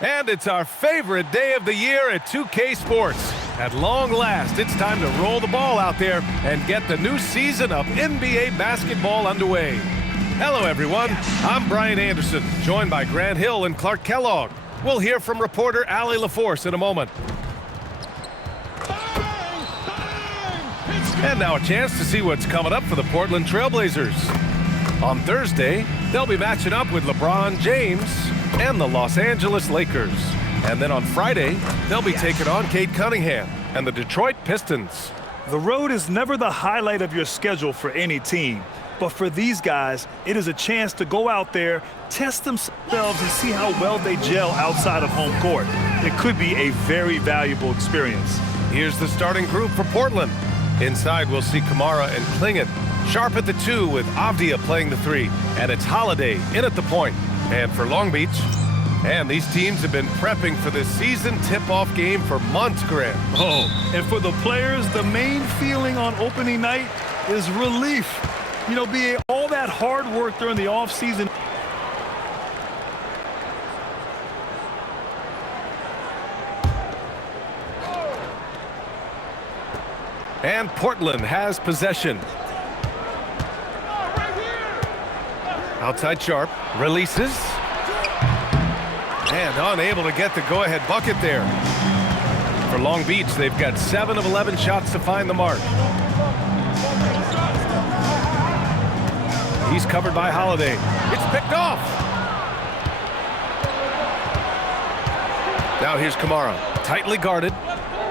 And it's our favorite day of the year at 2K Sports. At long last, it's time to roll the ball out there and get the new season of NBA basketball underway. Hello, everyone. I'm Brian Anderson, joined by Grant Hill and Clark Kellogg. We'll hear from reporter Allie LaForce in a moment. And now a chance to see what's coming up for the Portland Trailblazers. On Thursday, they'll be matching up with LeBron James and the Los Angeles Lakers. And then on Friday, they'll be taking on Cade Cunningham and the Detroit Pistons. The road is never the highlight of your schedule for any team. But for these guys, it is a chance to go out there, test themselves, and see how well they gel outside of home court. It could be a very valuable experience. Here's the starting group for Portland. Inside, we'll see Kamara and Klingon. Sharp at the 2 with Avdia playing the 3. And it's Holiday in at the point. And for Long Beach, and these teams have been prepping for this season tip-off game for months, Grant. Oh, and for the players, the main feeling on opening night is relief. You know, being all that hard work during the offseason. And Portland has possession. Outside Sharp, releases. And unable to get the go-ahead bucket there. For Long Beach, they've got 7 of 11 shots to find the mark. He's covered by Holiday. It's picked off. Now here's Kamara, tightly guarded.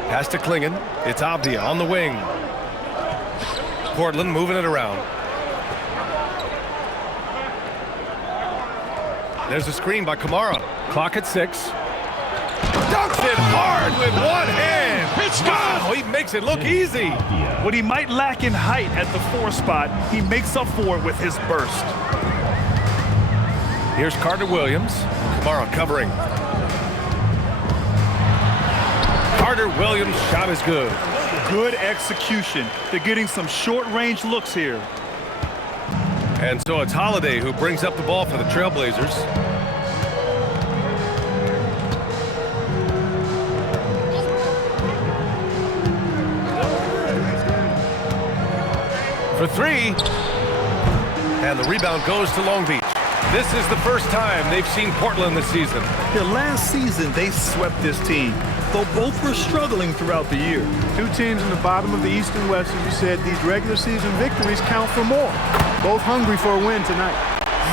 Pass to Klingon. It's Avdia on the wing. Portland moving it around. There's a screen by Kamara. Clock at 6. Dunks it hard with one hand. Wow, he makes it look easy. What he might lack in height at the 4 spot, he makes up for it with his burst. Here's Carter-Williams. Kamara covering. Carter-Williams' shot is good. Good execution. They're getting some short-range looks here. And so it's Holiday who brings up the ball for the Trailblazers. For 3. And the rebound goes to Long Beach. This is the first time they've seen Portland this season. Yeah, last season, they swept this team, though both were struggling throughout the year. Two teams in the bottom of the East and West, as you said, these regular season victories count for more. Both hungry for a win tonight.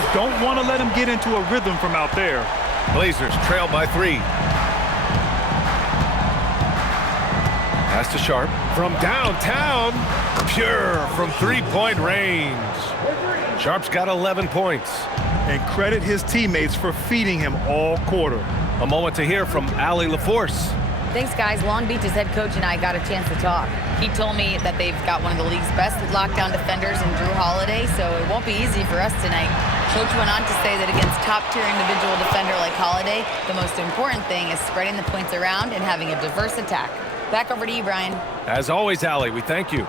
You don't want to let them get into a rhythm from out there. Blazers trail by 3. Pass to Sharp from downtown. Pure from 3-point range. Sharp's got 11 points. And credit his teammates for feeding him all quarter. A moment to hear from Allie LaForce. Thanks, guys. Long Beach's head coach and I got a chance to talk. He told me that they've got one of the league's best lockdown defenders in Drew Holiday, so it won't be easy for us tonight. Coach went on to say that against top-tier individual defender like Holiday, the most important thing is spreading the points around and having a diverse attack. Back over to you, Brian. As always, Allie, we thank you.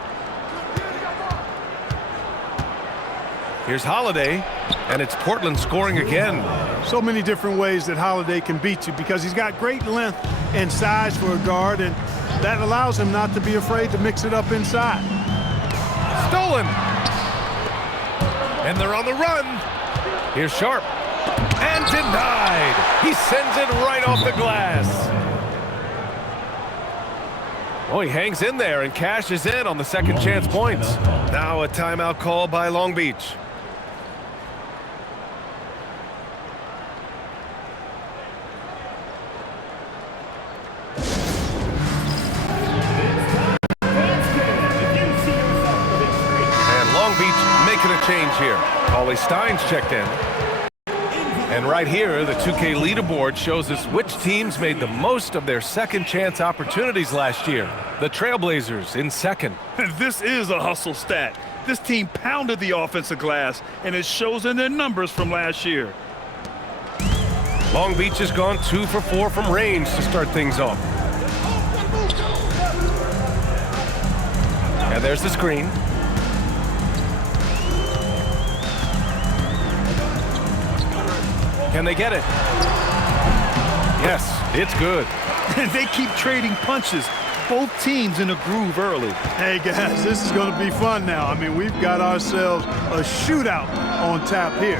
Here's Holiday, and it's Portland scoring again. So many different ways that Holiday can beat you because he's got great length and size for a guard, and that allows him not to be afraid to mix it up inside. Stolen. And they're on the run. Here's Sharp. And denied. He sends it right off the glass. Oh, he hangs in there and cashes in on the second chance points. Now a timeout call by Long Beach. Making a change here. Paulie Stein's checked in. And right here, the 2K leaderboard shows us which teams made the most of their second chance opportunities last year. The Trailblazers in second. This is a hustle stat. This team pounded the offensive glass, and it shows in their numbers from last year. Long Beach has gone 2 for 4 from range to start things off. And there's the screen. Can they get it? Yes, it's good. And they keep trading punches. Both teams in a groove early. Hey, guys, this is going to be fun now. I mean, we've got ourselves a shootout on tap here.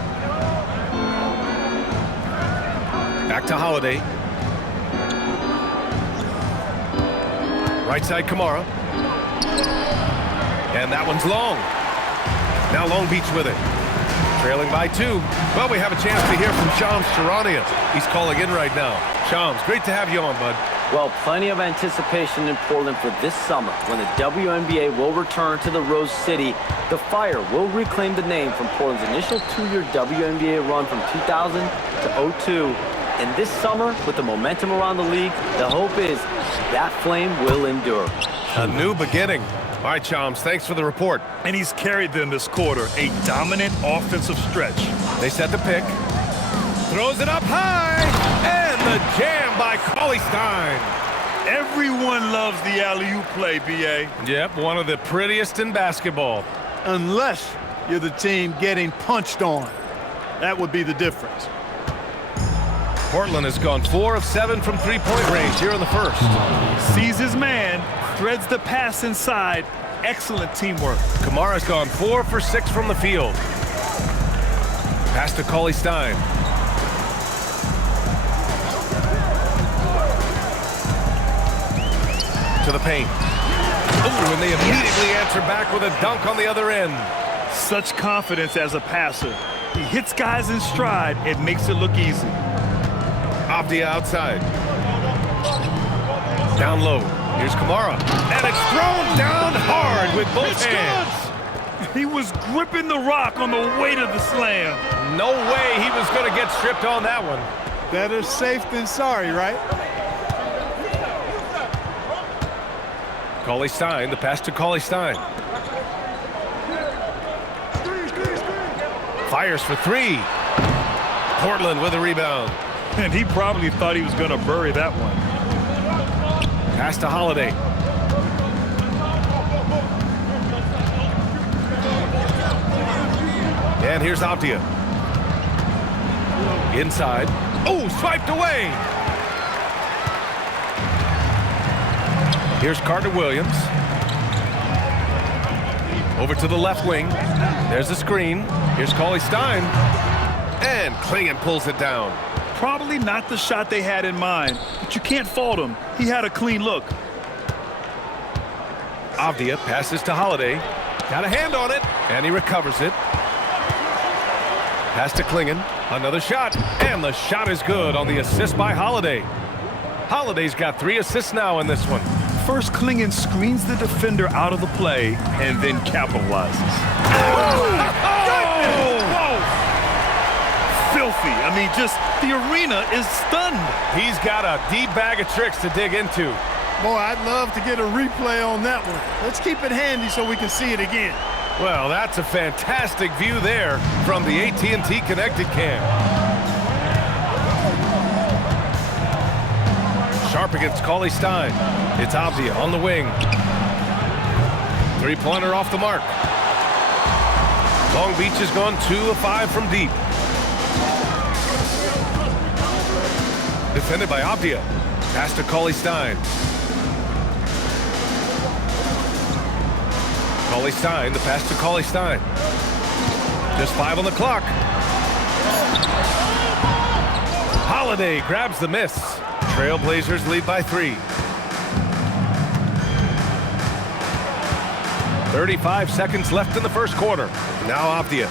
Back to Holiday. Right side, Kamara. And that one's long. Now Long Beach with it. Trailing by 2. Well, we have a chance to hear from Shams Charania. He's calling in right now. Shams, great to have you on, bud. Well, plenty of anticipation in Portland for this summer when the WNBA will return to the Rose City. The Fire will reclaim the name from Portland's initial 2-year WNBA run from 2000 to 02. And this summer, with the momentum around the league, the hope is that flame will endure. A new beginning. All right, Shams, thanks for the report. And he's carried them this quarter, a dominant offensive stretch. They set the pick. Throws it up high. And the jam by Cauley-Stein. Everyone loves the alley-oop play, B.A. Yep, one of the prettiest in basketball. Unless you're the team getting punched on. That would be the difference. Portland has gone 4 of 7 from three-point range here in the first. Sees his man, threads the pass inside. Excellent teamwork. Kamara's gone 4 for 6 from the field. Pass to Cauley-Stein. To the paint. Oh, and they immediately answer back with a dunk on the other end. Such confidence as a passer. He hits guys in stride. It makes it look easy. Avdia outside. Down low. Here's Kamara. And it's thrown down hard with both hands. He was gripping the rock on the weight of the slam. No way he was going to get stripped on that one. Better safe than sorry, right? Cauley-Stein, the pass to Cauley-Stein. Fires for 3. Portland with a rebound. And he probably thought he was going to bury that one. Pass to Holiday. And here's Avdia. Inside. Oh, swiped away. Here's Carter-Williams. Over to the left wing. There's a screen. Here's Cauley-Stein. And Klingon pulls it down. Probably not the shot they had in mind, but you can't fault him. He had a clean look. Avdia passes to Holiday. Got a hand on it, and he recovers it. Pass to Klingon. Another shot, and the shot is good on the assist by Holiday. Holiday's got 3 assists now in this one. First, Klingon screens the defender out of the play and then capitalizes. Filthy. I mean, just the arena is stunned. He's got a deep bag of tricks to dig into. Boy, I'd love to get a replay on that one. Let's keep it handy so we can see it again. Well, that's a fantastic view there from the AT&T Connected Cam. Sharp against Cauley-Stein. It's Avdia on the wing. 3-pointer off the mark. Long Beach has gone 2 of 5 from deep. Defended by Avdia. Pass to Cauley-Stein. Cauley-Stein, the pass to Cauley-Stein. Just 5 on the clock. Holiday grabs the miss. Trailblazers lead by 3. 35 seconds left in the first quarter. Now Avdia.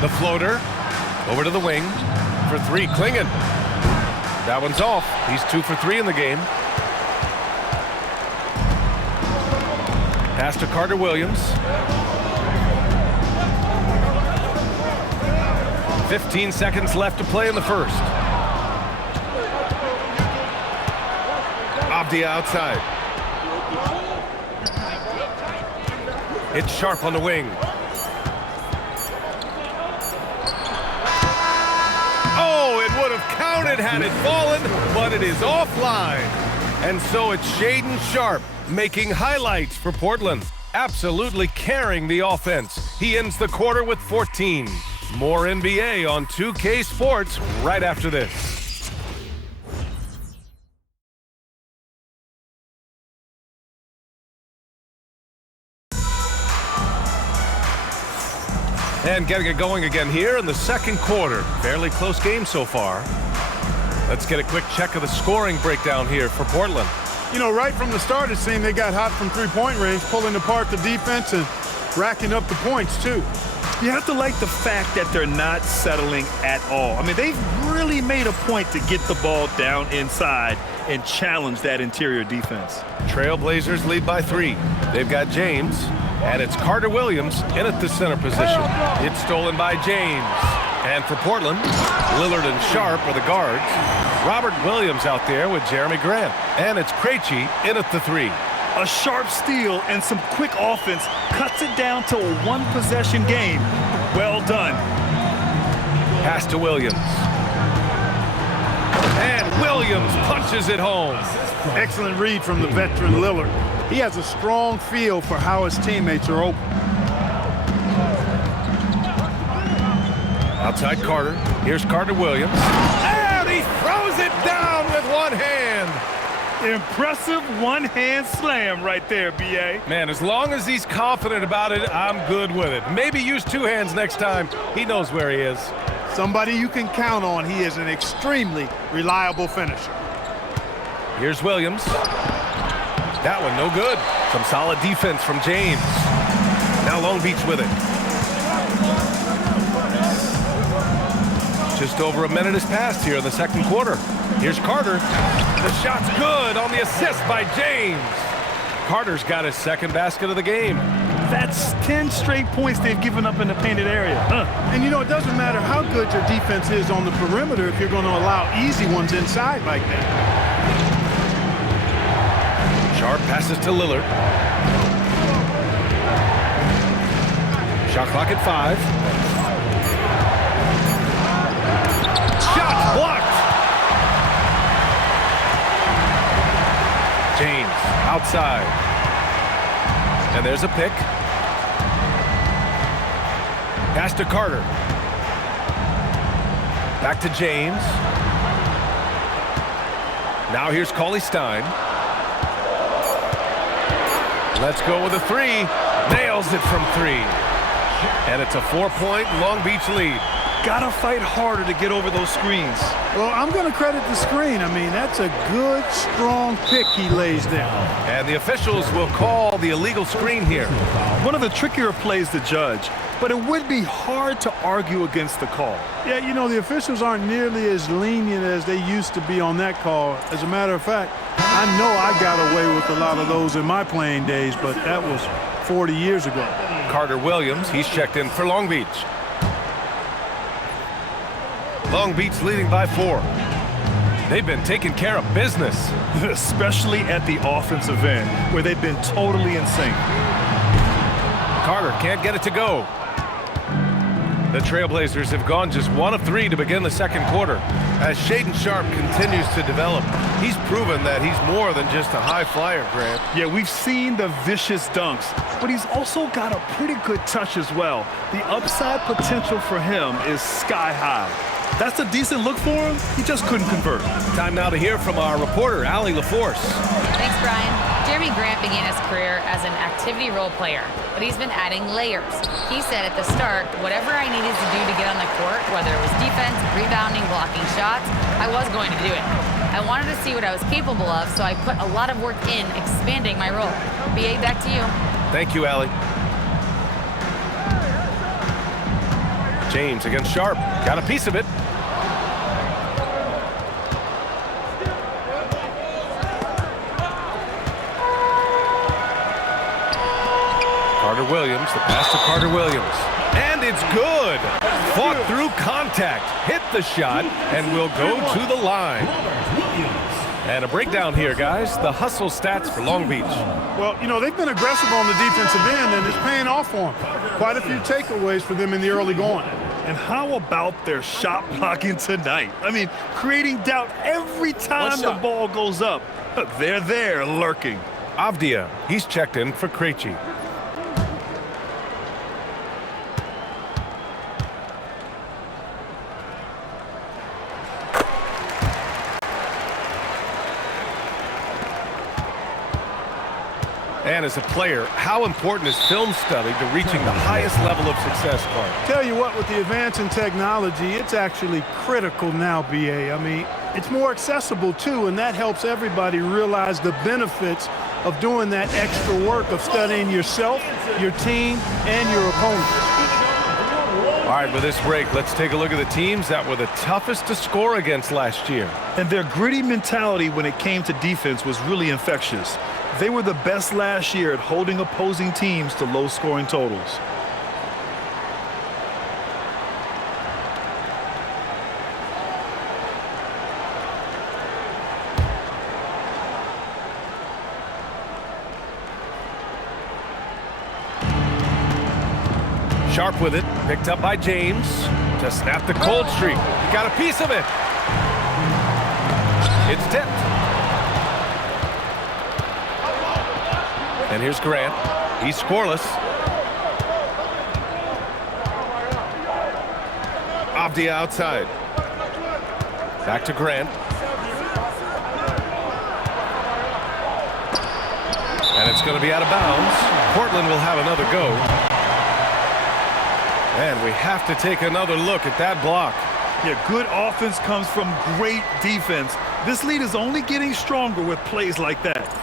The floater. Over to the wing. For 3, Klingon. That one's off. He's 2 for 3 in the game. Pass to Carter-Williams. 15 seconds left to play in the first. Avdia outside. It's Sharp on the wing. Oh, it would have counted had it fallen, but it is offline. And so it's Shaedon Sharp making highlights for Portland. Absolutely carrying the offense. He ends the quarter with 14. More NBA on 2K Sports right after this. And getting it going again here in the second quarter. Fairly close game so far. Let's get a quick check of the scoring breakdown here for Portland. You know, right from the start, it seemed they got hot from three-point range, pulling apart the defense and racking up the points, too. You have to like the fact that they're not settling at all. I mean, they've really made a point to get the ball down inside and challenge that interior defense. Trailblazers lead by 3. They've got James, and it's Carter-Williams in at the center position. It's stolen by James. And for Portland, Lillard and Sharp are the guards. Robert Williams out there with Jeremy Grant. And it's Krejci in at the 3. A sharp steal and some quick offense cuts it down to a one-possession game. Well done. Pass to Williams. And Williams punches it home. Excellent read from the veteran Lillard. He has a strong feel for how his teammates are open. Outside Carter. Here's Carter-Williams. And he throws it down with one hand. Impressive one-hand slam right there, B.A. Man, as long as he's confident about it, I'm good with it. Maybe use 2 hands next time. He knows where he is. Somebody you can count on. He is an extremely reliable finisher. Here's Williams. That one no good. Some solid defense from James. Now Long Beach with it. Just over a minute has passed here in the second quarter. Here's Carter. The shot's good on the assist by James. Carter's got his second basket of the game. That's 10 straight points they've given up in the painted area. And, you know, it doesn't matter how good your defense is on the perimeter if you're going to allow easy ones inside like that. Sharp passes to Lillard. Shot clock at 5. Shot blocked. James outside. And there's a pick. Pass to Carter. Back to James. Now here's Cauley Stein. Let's go with a 3. Nails it from 3. And it's a 4-point Long Beach lead. Gotta fight harder to get over those screens. Well, I'm going to credit the screen. I mean, that's a good, strong pick he lays down. And the officials will call the illegal screen here. One of the trickier plays to judge, but it would be hard to argue against the call. Yeah, you know, the officials aren't nearly as lenient as they used to be on that call. As a matter of fact, I know I got away with a lot of those in my playing days, but that was 40 years ago. Carter-Williams, he's checked in for Long Beach. Long Beach leading by 4. They've been taking care of business. Especially at the offensive end, where they've been totally in sync. Carter can't get it to go. The Trailblazers have gone just 1 of 3 to begin the second quarter. As Shaedon Sharp continues to develop, he's proven that he's more than just a high flyer, Grant. Yeah, we've seen the vicious dunks, but he's also got a pretty good touch as well. The upside potential for him is sky high. That's a decent look for him. He just couldn't convert. Time now to hear from our reporter, Allie LaForce. Thanks, Brian. Jeremy Grant began his career as an activity role player, but he's been adding layers. He said at the start, whatever I needed to do to get on the court, whether it was defense, rebounding, blocking shots, I was going to do it. I wanted to see what I was capable of, so I put a lot of work in expanding my role. BA, back to you. Thank you, Allie. James against Sharp. Got a piece of it. Carter-Williams, the pass to Carter-Williams. And it's good. Fought through contact, hit the shot, and will go to the line. And a breakdown here, guys. The hustle stats for Long Beach. Well, you know, they've been aggressive on the defensive end, and it's paying off for them. Quite a few takeaways for them in the early going. And how about their shot blocking tonight? I mean, creating doubt every time the ball goes up. They're there lurking. Avdia, he's checked in for Krejci. And as a player, how important is film study to reaching the highest level of success, Clark? Tell you what, with the advance in technology, it's actually critical now, BA. I mean, it's more accessible, too, and that helps everybody realize the benefits of doing that extra work of studying yourself, your team, and your opponent. All right, with this break, let's take a look at the teams that were the toughest to score against last year. And their gritty mentality when it came to defense was really infectious. They were the best last year at holding opposing teams to low-scoring totals. Sharp with it, picked up by James to snap the cold streak. He got a piece of it. It's tipped. And here's Grant. He's scoreless. Avdia outside. Back to Grant. And it's going to be out of bounds. Portland will have another go. And we have to take another look at that block. Yeah, good offense comes from great defense. This lead is only getting stronger with plays like that.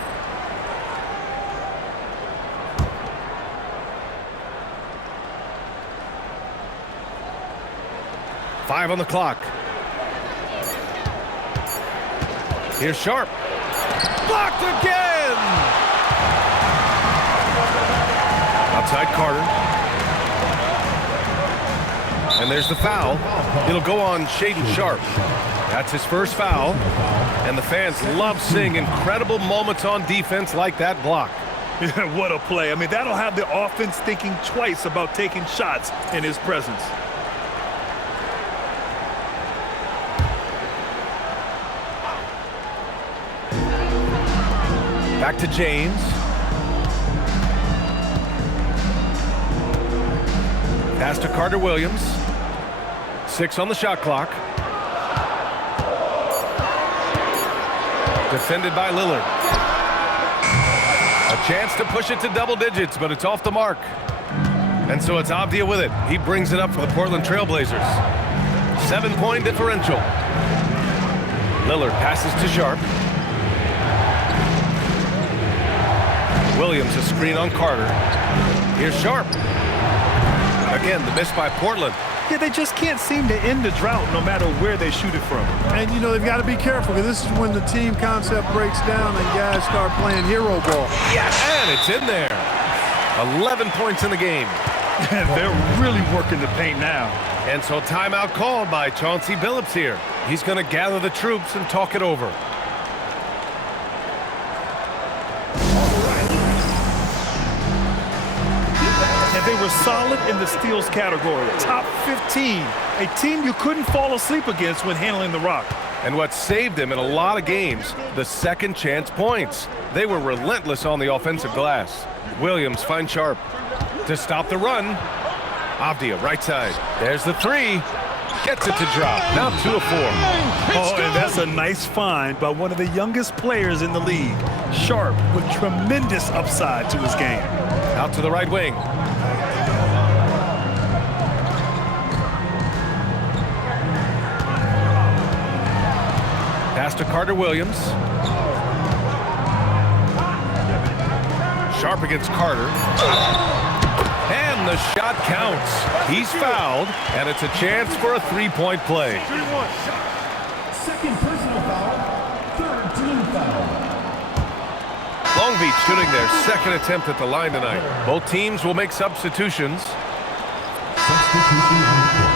Five on the clock. Here's Sharp. Blocked again! Outside Carter. And there's the foul. It'll go on Shaedon Sharp. That's his first foul. And the fans love seeing incredible moments on defense like that block. What a play. I mean, that'll have the offense thinking twice about taking shots in his presence. Back to James. Pass to Carter-Williams. 6 on the shot clock. Defended by Lillard. A chance to push it to double digits, but it's off the mark. And so it's Avdia with it. He brings it up for the Portland Trailblazers. 7-point differential. Lillard passes to Sharp. Williams a screen on Carter. Here's Sharp. Again, the miss by Portland. Yeah, they just can't seem to end the drought no matter where they shoot it from. And, you know, they've got to be careful because this is when the team concept breaks down and guys start playing hero ball. Yes, and it's in there. 11 points in the game. They're really working the paint now. And so timeout called by Chauncey Billups here. He's going to gather the troops and talk it over. And they were solid in the steals category. Top 15. A team you couldn't fall asleep against when handling the rock. And what saved them in a lot of games, the second chance points. They were relentless on the offensive glass. Williams finds Sharp to stop the run. Avdia right side. There's the three. Gets it to drop. Now 2 of 4. Oh, and that's a nice find by one of the youngest players in the league. Sharp with tremendous upside to his game. Out to the right wing. Pass to Carter-Williams. Sharp against Carter. And the shot counts. He's fouled, and it's a chance for a three-point play. Second personal foul, third team foul. Long Beach shooting their second attempt at the line tonight. Both teams will make substitutions. Substitution on the court.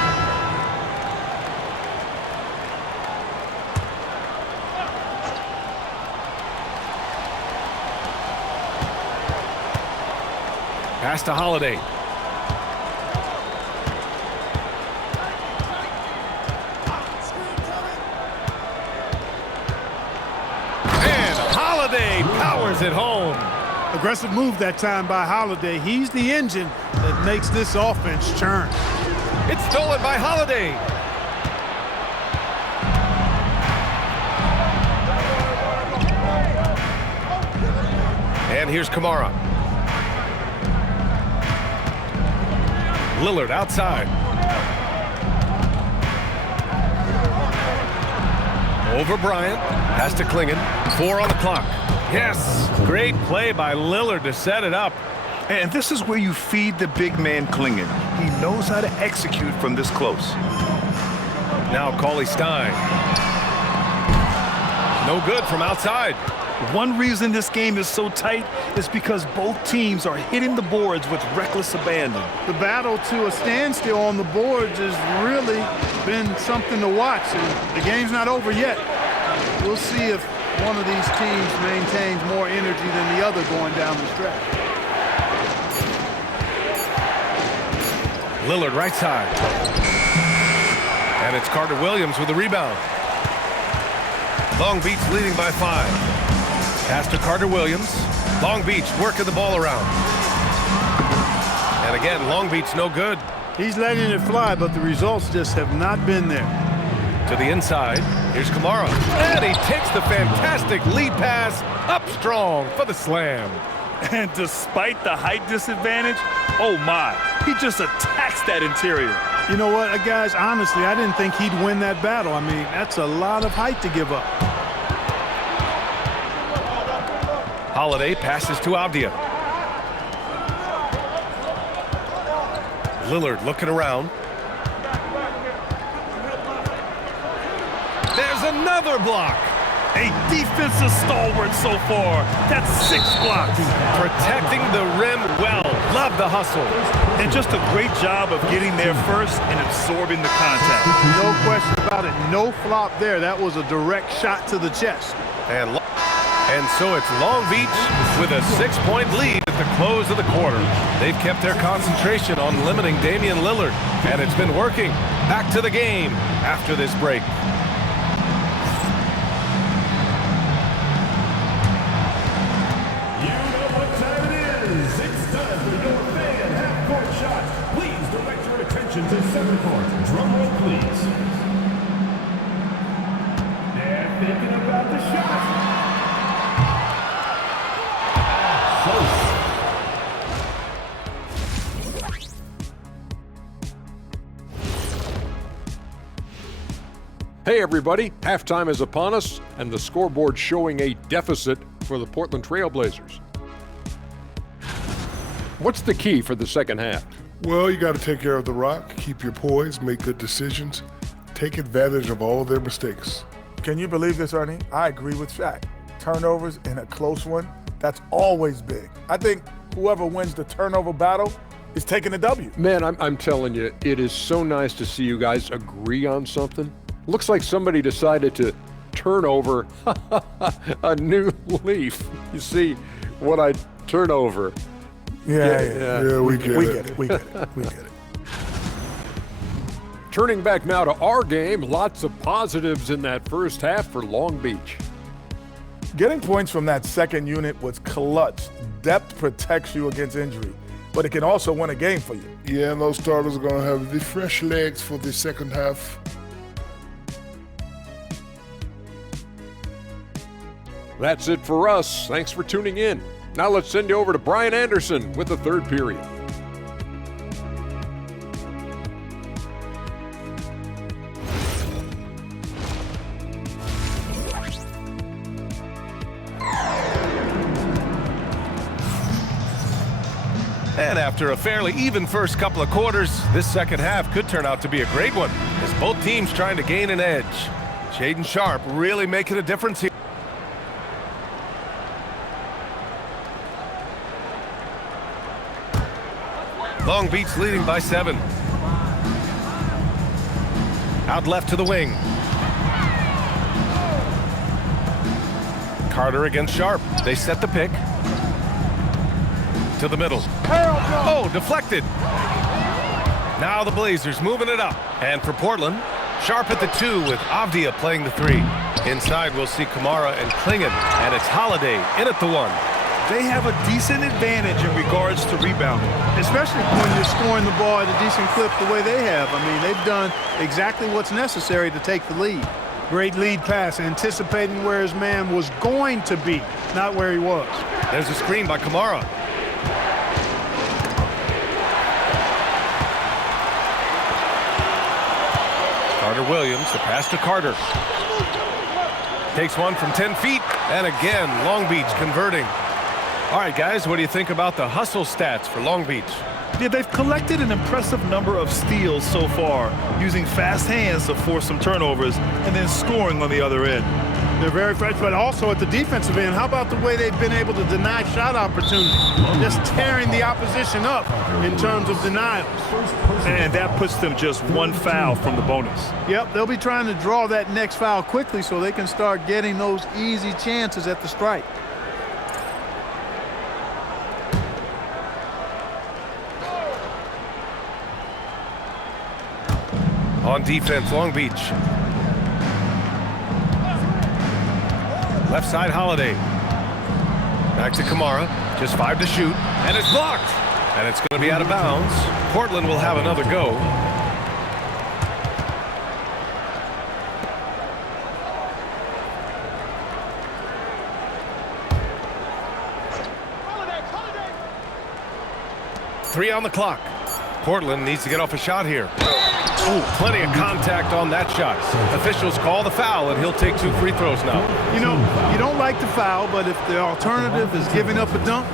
Pass to Holiday. And Holiday powers it home. Aggressive move that time by Holiday. He's the engine that makes this offense churn. It's stolen by Holiday. And here's Kamara. Lillard outside. Over Bryant. Pass to Klingon. 4 on the clock. Yes. Great play by Lillard to set it up. And this is where you feed the big man Klingon. He knows how to execute from this close. Now Cauley-Stein. No good from outside. One reason this game is so tight is because both teams are hitting the boards with reckless abandon. The battle to a standstill on the boards has really been something to watch. And the game's not over yet. We'll see if one of these teams maintains more energy than the other going down the stretch. Lillard right side. And it's Carter-Williams with the rebound. Long Beach leading by 5. Pass to Carter-Williams. Long Beach working the ball around. And again, Long Beach no good. He's letting it fly, but the results just have not been there. To the inside. Here's Kamara. And he takes the fantastic lead pass up strong for the slam. And despite the height disadvantage, oh my, he just attacks that interior. You know what, guys, honestly, I didn't think he'd win that battle. I mean, that's a lot of height to give up. Holiday passes to Avdia. Lillard looking around. There's another block. A defensive stalwart so far. That's 6 blocks. Protecting the rim well. Love the hustle. And just a great job of getting there first and absorbing the contact. No question about it. No flop there. That was a direct shot to the chest. And so it's Long Beach with a 6-point lead at the close of the quarter. They've kept their concentration on limiting Damian Lillard, and it's been working. Back to the game after this break. You know what time it is. It's time for your fan half-court shot. Please direct your attention to center court. Drum roll, please. They're thinking about the shot. Hey everybody, halftime is upon us and the scoreboard showing a deficit for the Portland Trail Blazers. What's the key for the second half? Well, you got to take care of the rock, keep your poise, make good decisions, take advantage of all their mistakes. Can you believe this, Ernie? I agree with Shaq. Turnovers in a close one, that's always big. I think whoever wins the turnover battle is taking the W. Man, I'm telling you, it is so nice to see you guys agree on something. Looks like somebody decided to turn over a new leaf. You see what I turn over? Yeah, we get it. We get it. Turning back now to our game, lots of positives in that first half for Long Beach. Getting points from that second unit was clutch. Depth protects you against injury, but it can also win a game for you. Yeah, and those starters are going to have the fresh legs for the second half. That's it for us. Thanks for tuning in. Now let's send you over to Brian Anderson with the third period. And after a fairly even first couple of quarters, this second half could turn out to be a great one, as both teams trying to gain an edge. Shaedon Sharpe really making a difference here. Long Beach leading by 7. Out left to the wing. Carter against Sharpe. They set the pick. To the middle. Oh, deflected. Now the Blazers moving it up. And for Portland, Sharpe at the 2 with Avdia playing the 3. Inside we'll see Kamara and Klingon. And it's Holiday in at the 1. They have a decent advantage in regards to rebounding. Especially when you're scoring the ball at a decent clip the way they have. I mean, they've done exactly what's necessary to take the lead. Great lead pass, anticipating where his man was going to be, not where he was. There's a screen by Kamara. Carter-Williams, the pass to Carter. Takes one from 10 feet, and again, Long Beach converting. All right, guys, what do you think about the hustle stats for Long Beach? Yeah, they've collected an impressive number of steals so far, using fast hands to force some turnovers and then scoring on the other end. They're very fresh, but also at the defensive end, how about the way they've been able to deny shot opportunities? Just tearing the opposition up in terms of denials. And that puts them just one foul from the bonus. Yep, they'll be trying to draw that next foul quickly so they can start getting those easy chances at the stripe. On defense, Long Beach. Left side, Holiday. Back to Kamara. Just 5 to shoot. And it's blocked. And it's going to be out of bounds. Portland will have another go. Three on the clock. Portland needs to get off a shot here. Ooh, plenty of contact on that shot. Officials call the foul, and he'll take 2 free throws now. You know, you don't like the foul, but if the alternative is giving up a dunk,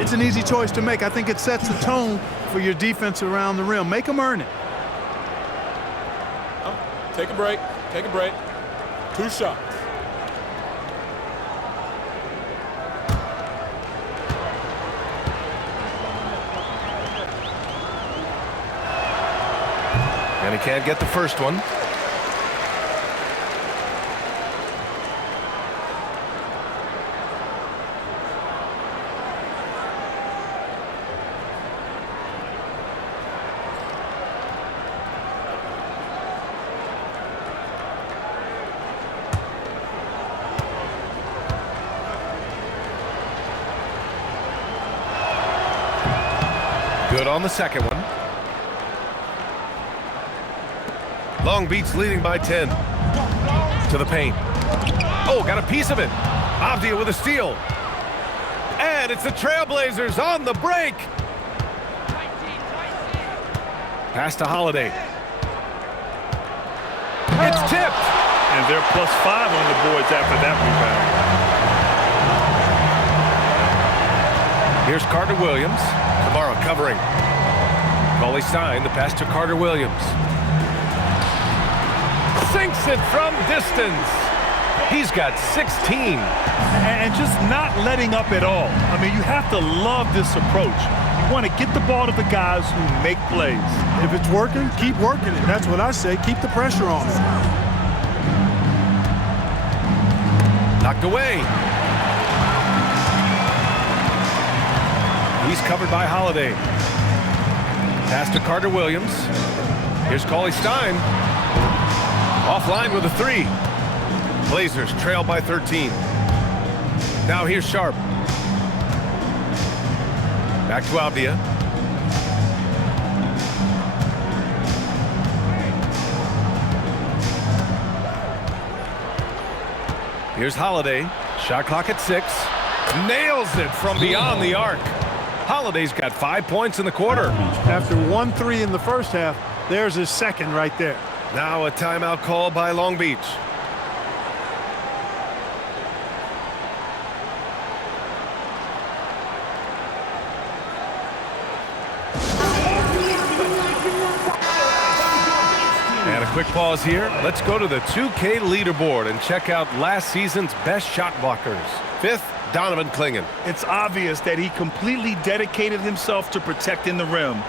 it's an easy choice to make. I think it sets the tone for your defense around the rim. Make them earn it. Take a break. Take a break. 2 shots. And he can't get the first one. Good on the second one. Long Beach leading by 10. To the paint. Oh, got a piece of it. Avdia with a steal. And it's the Trailblazers on the break. Pass to Holiday. It's tipped. And they're +5 on the boards after that rebound. Here's Carter-Williams. Kamara covering. Cauley Stein, the pass to Carter-Williams. Sinks it from distance. He's got 16. And just not letting up at all. I mean, you have to love this approach. You want to get the ball to the guys who make plays. If it's working, keep working it. That's what I say. Keep the pressure on it. Knocked away. He's covered by Holiday. Pass to Carter-Williams. Here's Cauley Stein. Offline with a 3. Blazers trail by 13. Now here's Sharp. Back to Avdia. Here's Holiday. Shot clock at 6. Nails it from beyond the arc. Holiday's got 5 points in the quarter. After 1-3 in the first half, there's his second right there. Now a timeout call by Long Beach. And a quick pause here. Let's go to the 2K leaderboard and check out last season's best shot blockers. 5th, Donovan Clingan. It's obvious that he completely dedicated himself to protecting the rim,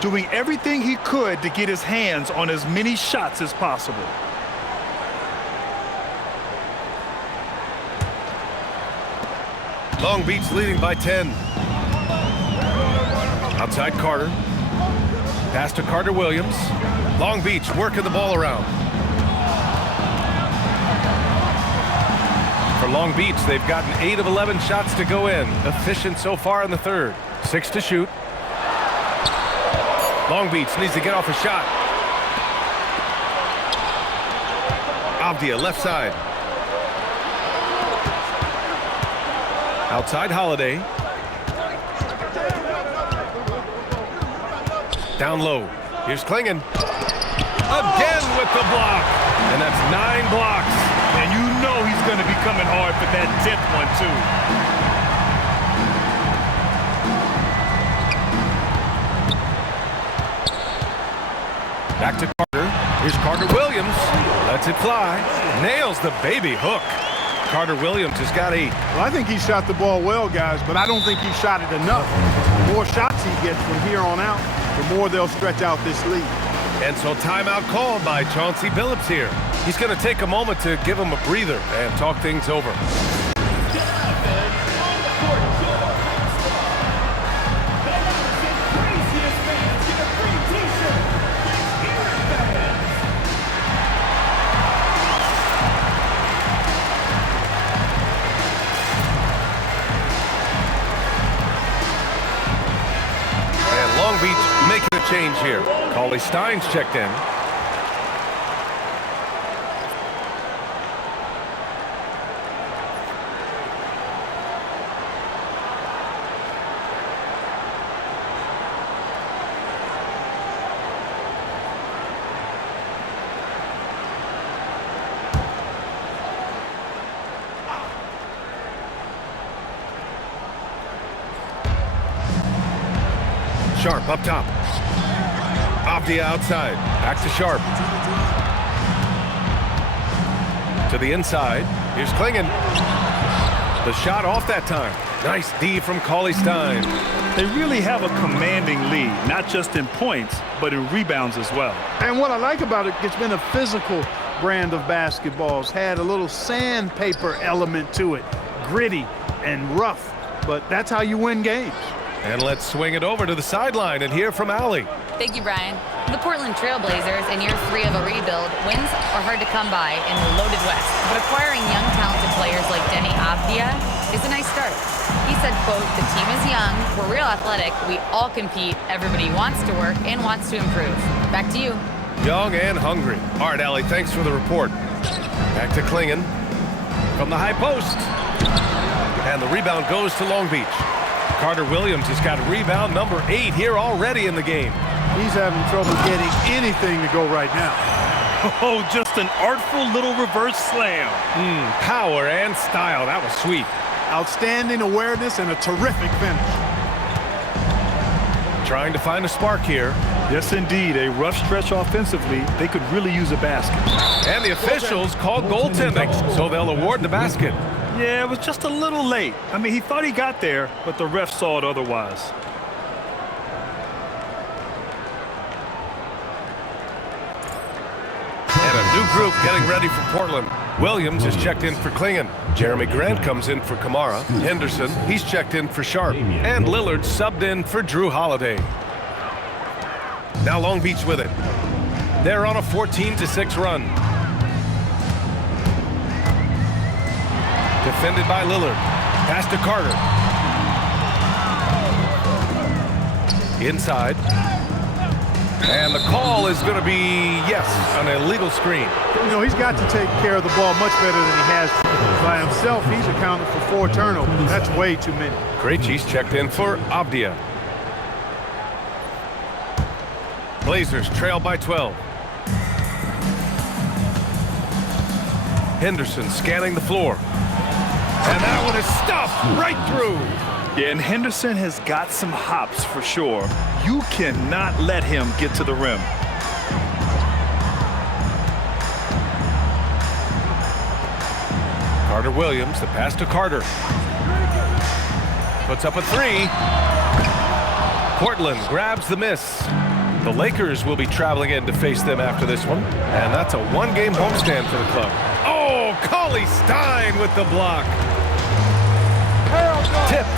doing everything he could to get his hands on as many shots as possible. Long Beach leading by 10. Outside Carter. Pass to Carter-Williams. Long Beach working the ball around. For Long Beach, they've gotten 8 of 11 shots to go in. Efficient so far in the third. 6 to shoot. Long Beach needs to get off a shot. Avdia left side. Outside Holiday. Down low. Here's Clingan. Again with with the block. And that's 9 blocks. And you know he's going to be coming hard for that 10th one, too. Back to Carter. Here's Carter-Williams. Lets it fly. Nails the baby hook. Carter-Williams has got 8. Well, I think he shot the ball well, guys, but I don't think he shot it enough. The more shots he gets from here on out, the more they'll stretch out this lead. And so timeout called by Chauncey Billups here. He's going to take a moment to give him a breather and talk things over. Long Beach making a change here. Cauley Stein's checked in. Sharp up top. Avdia outside. Back to Sharp. To the inside. Here's Klingon. The shot off that time. Nice D from Cauley Stein. They really have a commanding lead, not just in points, but in rebounds as well. And what I like about it, it's been a physical brand of basketball. It's had a little sandpaper element to it. Gritty and rough, but that's how you win games. And let's swing it over to the sideline and hear from Allie. Thank you, Brian. The Portland Trail Blazers, in year 3 of a rebuild, wins are hard to come by in the loaded West. But acquiring young, talented players like Denny Avdia is a nice start. He said, quote, "The team is young, we're real athletic, we all compete, everybody wants to work and wants to improve." Back to you. Young and hungry. All right, Allie, thanks for the report. Back to Klingon from the high post. And the rebound goes to Long Beach. Carter-Williams has got rebound number 8 here already in the game. He's having trouble getting anything to go right now. Oh, just an artful little reverse slam. Power and style. That was sweet. Outstanding awareness and a terrific finish. Trying to find a spark here. Yes, indeed. A rough stretch offensively. They could really use a basket. And the officials called goaltending, so they'll award the basket. Yeah, it was just a little late. I mean, he thought he got there, but the ref saw it otherwise. And a new group getting ready for Portland. Williams is checked in for Klingon. Jeremy Grant comes in for Kamara. Henderson, he's checked in for Sharp. And Lillard subbed in for Drew Holiday. Now Long Beach with it. They're on a 14-6 run. Defended by Lillard. Pass to Carter. Inside. And the call is going to be, yes, an illegal screen. You know, he's got to take care of the ball much better than he has by himself. He's accounted for 4 turnovers. That's way too many. Krejci's checked in for Avdia. Blazers trail by 12. Henderson scanning the floor. And that one is stuffed right through. Yeah, and Henderson has got some hops for sure. You cannot let him get to the rim. Carter-Williams, the pass to Carter. Puts up a 3. Portland grabs the miss. The Lakers will be traveling in to face them after this one. And that's a 1-game homestand for the club. Oh, Cauley Stein with the block. Tipped.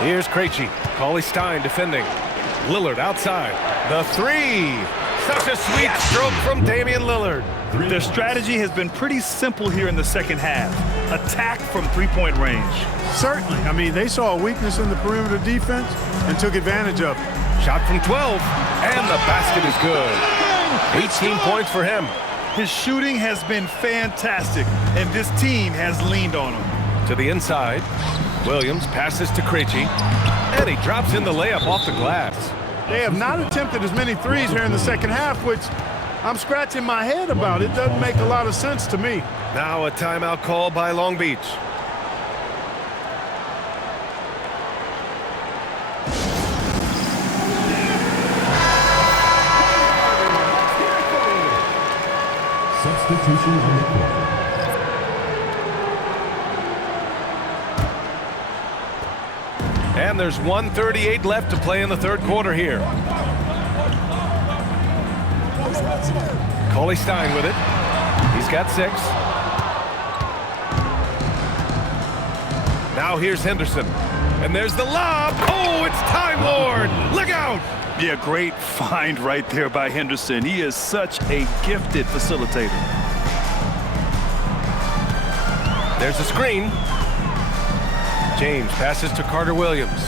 Here's Krejci. Cauley Stein defending. Lillard outside. The 3. Such a sweet stroke from Damian Lillard. Their strategy has been pretty simple here in the second half. Attack from 3-point range. Certainly. I mean, they saw a weakness in the perimeter defense and took advantage of it. Shot from 12. And the basket is good. 18 points for him. His shooting has been fantastic, and this team has leaned on him. To the inside. Williams passes to Krejci. And he drops in the layup off the glass. They have not attempted as many threes here in the second half, which I'm scratching my head about. It doesn't make a lot of sense to me. Now a timeout call by Long Beach. Substitution on the court. And there's 1:38 left to play in the third quarter here. Cauley Stein with it. He's got 6. Now here's Henderson. And there's the lob. Oh, it's Time Lord. Look out. Yeah, great find right there by Henderson. He is such a gifted facilitator. There's a screen. James passes to Carter-Williams.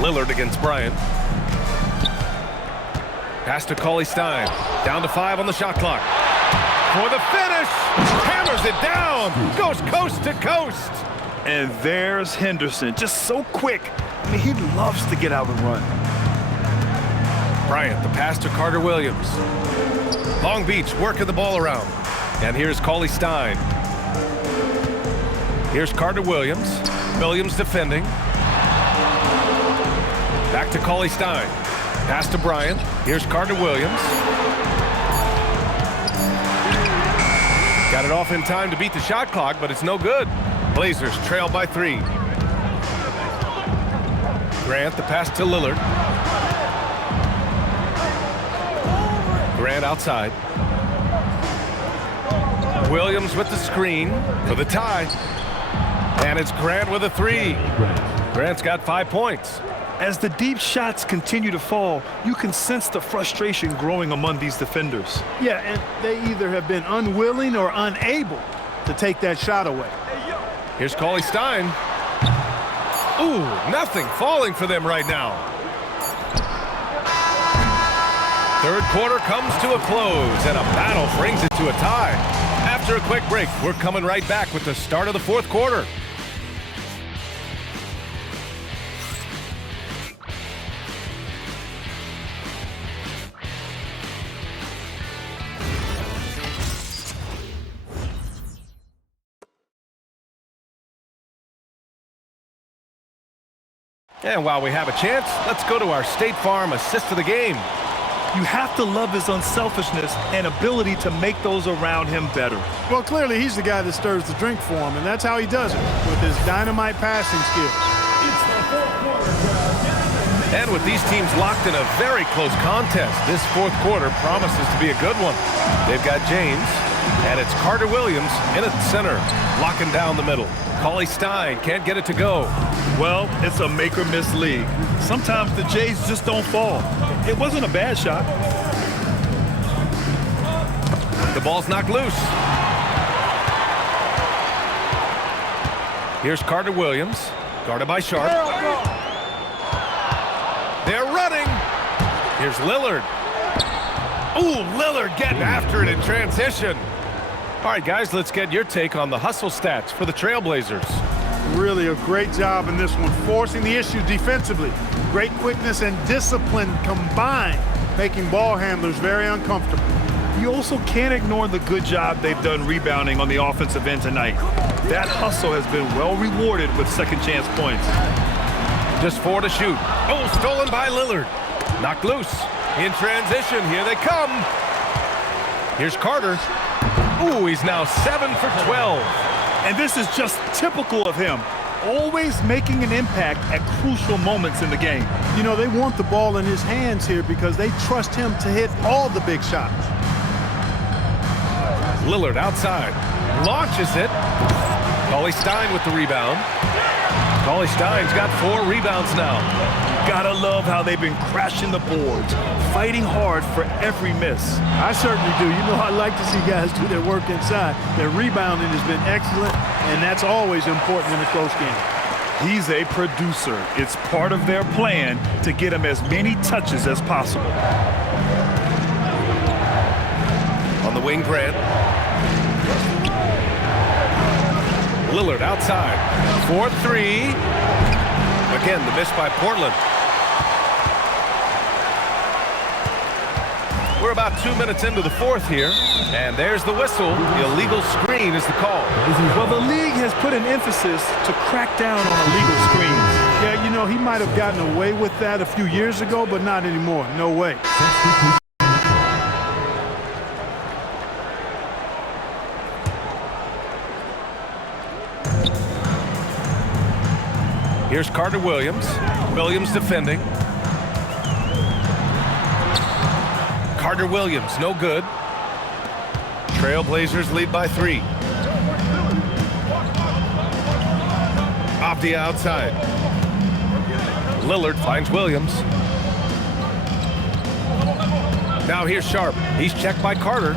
Lillard against Bryant. Pass to Cauley Stein. Down to 5 on the shot clock. For the finish. Hammers it down. Goes coast to coast. And there's Henderson, just so quick. I mean, he loves to get out and run. Bryant, the pass to Carter-Williams. Long Beach working the ball around. And here's Cauley Stein. Here's Carter-Williams. Williams defending. Back to Cauley Stein. Pass to Bryant. Here's Carter-Williams. Got it off in time to beat the shot clock, but it's no good. Blazers trail by 3. Grant, the pass to Lillard. Grant outside. Williams with the screen for the tie. And it's Grant with a 3. Grant's got 5 points. As the deep shots continue to fall, you can sense the frustration growing among these defenders. Yeah, and they either have been unwilling or unable to take that shot away. Here's Cauley Stein. Ooh, nothing falling for them right now. Third quarter comes to a close, and a battle brings it to a tie. After a quick break, we're coming right back with the start of the fourth quarter. And while we have a chance, let's go to our State Farm assist of the game. You have to love his unselfishness and ability to make those around him better. Well, clearly he's the guy that stirs the drink for him, and that's how he does it, with his dynamite passing skills. It's the fourth quarter crowd. And with these teams locked in a very close contest, this fourth quarter promises to be a good one. They've got James, and it's Carter-Williams in at center, locking down the middle. Cauley Stein can't get it to go. Well, it's a make-or-miss league. Sometimes the Jays just don't fall. It wasn't a bad shot. The ball's knocked loose. Here's Carter-Williams, guarded by Sharp. They're running. Here's Lillard. Ooh, Lillard getting after it in transition. All right, guys, let's get your take on the hustle stats for the Trailblazers. Really a great job in this one, forcing the issue defensively. Great quickness and discipline combined, making ball handlers very uncomfortable. You also can't ignore the good job they've done rebounding on the offensive end tonight. That hustle has been well rewarded with second chance points. Just 4 to shoot. Oh, stolen by Lillard. Knocked loose. In transition, here they come. Here's Carter. Ooh, he's now 7 for 12. And this is just typical of him, always making an impact at crucial moments in the game. You know, they want the ball in his hands here because they trust him to hit all the big shots. Lillard outside. Launches it. Cauley Stein with the rebound. Cauley Stein's got 4 rebounds now. Gotta love how they've been crashing the boards, fighting hard for every miss. I certainly do. You know, I like to see guys do their work inside. Their rebounding has been excellent, and that's always important in a close game. He's a producer. It's part of their plan to get him as many touches as possible. On the wing, Grant. Lillard outside. for three. Again, the miss by Portland. We're about 2 minutes into the fourth here, and there's the whistle. The illegal screen is the call. Well, the league has put an emphasis to crack down on illegal screens. Yeah, you know, he might have gotten away with that a few years ago, but not anymore. No way. Here's Carter-Williams. Williams defending. Carter-Williams, no good. Trailblazers lead by 3. Off the outside. Lillard finds Williams. Now here's Sharp. He's checked by Carter.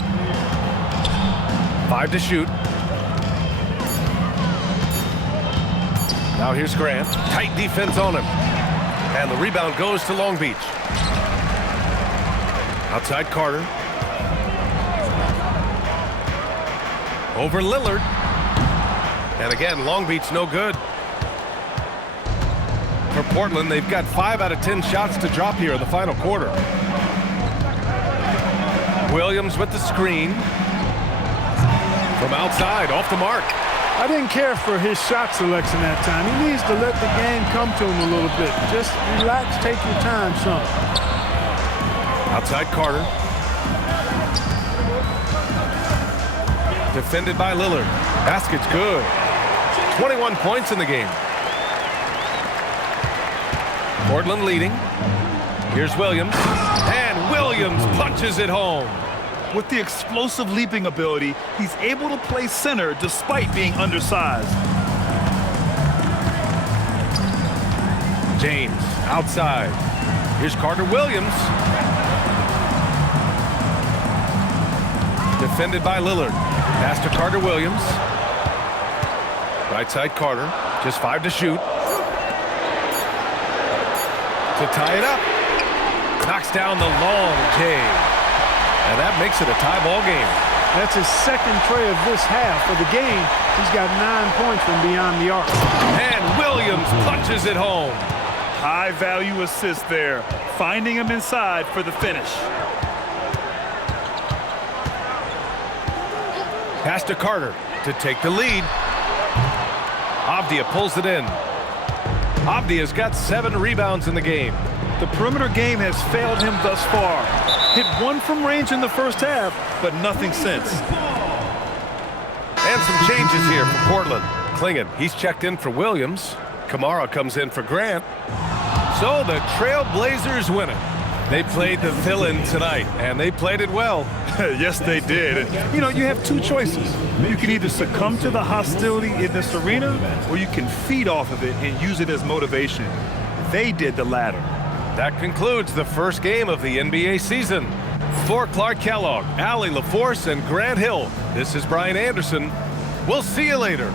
5 to shoot. Now here's Grant. Tight defense on him. And the rebound goes to Long Beach. Outside Carter. Over Lillard. And again, Long Beach no good. For Portland, they've got 5 out of 10 shots to drop here in the final quarter. Williams with the screen. From outside, off the mark. I didn't care for his shot selection that time. He needs to let the game come to him a little bit. Just relax, take your time some. Outside Carter. Defended by Lillard. Basket's good. 21 points in the game. Portland leading. Here's Williams. And Williams punches it home. With the explosive leaping ability, he's able to play center despite being undersized. James outside. Here's Carter-Williams. Defended by Lillard. Pass to Carter-Williams. Right side Carter. Just 5 to shoot. To tie it up. Knocks down the long J. And that makes it a tie ball game. That's his second tray of this half. For the game, he's got 9 points from beyond the arc. And Williams punches it home. High value assist there. Finding him inside for the finish. Pass to Carter to take the lead. Avdia pulls it in. Avdia's got 7 rebounds in the game. The perimeter game has failed him thus far. Hit 1 from range in the first half, but nothing since. And some changes here for Portland. Klingon, he's checked in for Williams. Kamara comes in for Grant. So the Trailblazers win it. They played the fill-in tonight, and they played it well. Yes, they did. And, you know, you have 2 choices. You can either succumb to the hostility in this arena, or you can feed off of it and use it as motivation. They did the latter. That concludes the first game of the NBA season. For Clark Kellogg, Allie LaForce, and Grant Hill, this is Brian Anderson. We'll see you later.